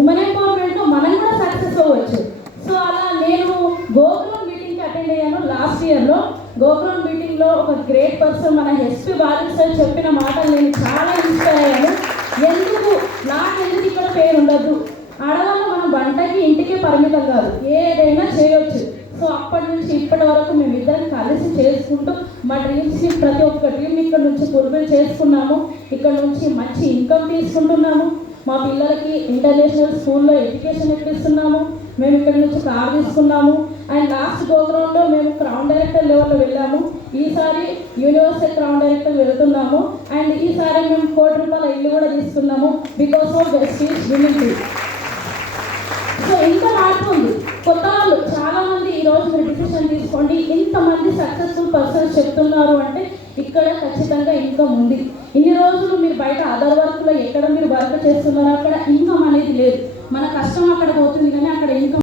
Women ఎంపవర్మెంట్లో మనం కూడా success అవ్వచ్చు. సో అలా నేను గోకులం మీటింగ్కి అటెండ్ అయ్యాను లాస్ట్ ఇయర్లో. గోకులం మీటింగ్లో ఒక గ్రేట్ పర్సన్ మన ఎస్పీ బాలకృష్ణ సార్ చెప్పిన మాటలు నేను చాలా ఇన్స్పైర్ అయ్యాను. నాకెందుకు ఇక్కడ పేరు ఉండదు, ఆడవాళ్ళు మనం వంటకి ఇంటికే పరిమితం కాదు, ఏదైనా చేయొచ్చు. సో అప్పటి నుంచి ఇప్పటి వరకు మేమిద్దరం కలిసి చేసుకుంటూ మా డ్రీమ్స్ని ప్రతి ఒక్క డ్రీమ్ ఇక్కడ నుంచి ఫుల్ఫిల్ చేసుకున్నాము. ఇక్కడ నుంచి మంచి ఇన్కమ్ తీసుకుంటున్నాము. మా పిల్లలకి ఇంటర్నేషనల్ స్కూల్లో ఎడ్యుకేషన్ ఇప్పిస్తున్నాము. మేము ఇక్కడ నుంచి కార్ తీసుకున్నాము. అండ్ లాస్ట్ గోగ్రౌండ్లో మేము క్రౌన్ డైరెక్టర్ లెవెల్లో వెళ్ళాము. ఈసారి యూనివర్సల్ క్రౌన్ డైరెక్టర్ వెళ్తున్నాము. అండ్ ఈసారి మేము ₹1,00,00,000 ఇల్లు కూడా తీసుకున్నాము because of Vestige women. So ఇంత మార్పు ఉంది. కొత్త వాళ్ళు చాలామంది ఈరోజు మీరు డిసిషన్ తీసుకోండి. ఇంతమంది సక్సెస్ఫుల్ పర్సన్స్ చెప్తున్నారు అంటే ఇక్కడ ఖచ్చితంగా ఇన్కమ్ ఉంది. ఇన్ని రోజులు మీరు బయట అదర్ వర్క్లో ఎక్కడ మీరు వర్క్ చేస్తున్నారో అక్కడ ఇన్కమ్ అనేది లేదు. మన కష్టం అక్కడ పోతుంది కానీ అక్కడ ఇన్కమ్